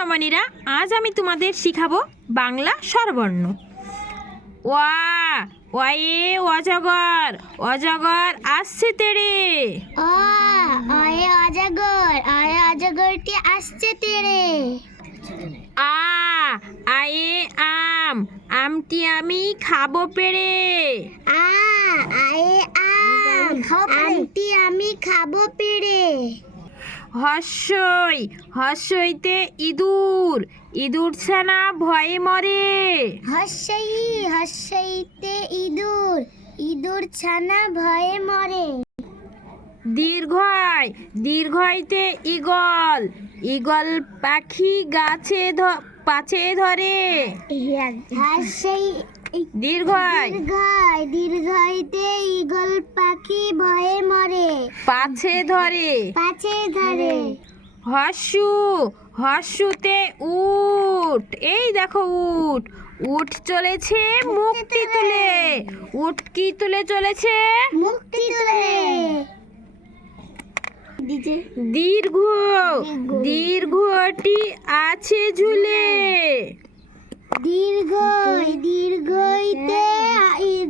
সোনামণিরা, আজ আমি তোমাদের শিখাবো বাংলা স্বরবর্ণ। ওয়া ওয়ে অজগর, অজগর আসছে তেড়ে। অয়ে অজগর, অয়ে অজগরটি আসছে তেড়ে। আ আয়ে আম, আমটি আমি খাবো পেড়ে। আয়ে আম, আমটি আমি খাবো পেড়ে। হর্ষই হর্ষইতে ইঁদুর, ইঁদুর ছানা ভয়ে মরে। হর্ষইতে ইঁদুর, ইঁদুর ছানা ভয়ে মরে। দীর্ঘয় দীর্ঘইতে ঈগল, ঈগল পাখি গাছে পাছে ধরে। দীর্ঘয় দীর্ঘইতে ঈগল পাখি ভয়ে মরে। পাছে ধরে। হর্ষু হর্ষুতে উট, এই দেখো উট, উট চলেছে মুক্তি তুলে। উট কি তুলে চলেছে? মুক্তি তুলে। দীর্ঘ দীর্ঘটি আছে ঝুলে।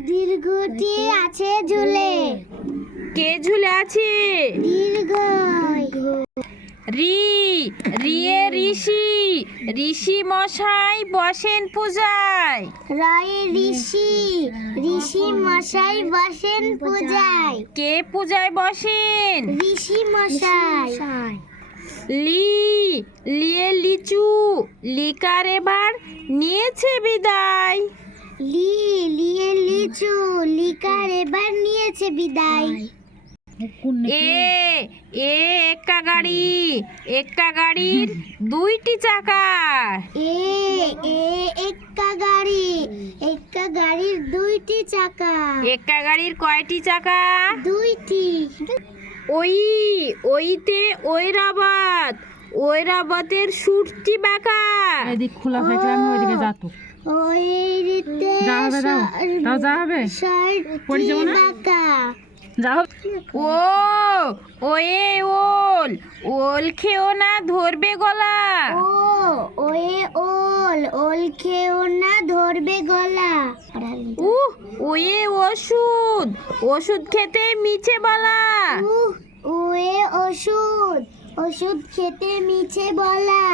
দীর্ঘটি আছে ঝুলে। কে ঝুলে আছে? দীর্ঘই। রিয়ে ঋষি, ঋষি মশাই বসেন পূজায়। রয়ে ঋষি মশাই বসেন পূজায়। কে পূজায় বসেন? ঋষি মশাই। লিয়ে লিচু, লিকার এবার নিয়েছে বিদায়। লিয়ে লিচু, লিকার এবার নিয়েছে বিদায়। এক্কা গাড়ি, এক্কা গাড়ির দুইটি চাকা। এক্কা গাড়ির দুইটি চাকা। এক্কা গাড়ির কয়টি চাকা? দুইটি। ওইতে ঐরাবত, ঐরাবতের সুরটি বাঁকা। এদিক খোলা থাকলে আমি ওইদিকে যাতো। ওইতে যাবে বাঁকা। যাও। ওয়ে ওল, ওল খেও না ধরবে গলা। ওল খেও না ধরবে গলা। ওয়ে ওষুধ, ওষুধ খেতে মিছে বলা। ওষুধ খেতে মিছে বলা।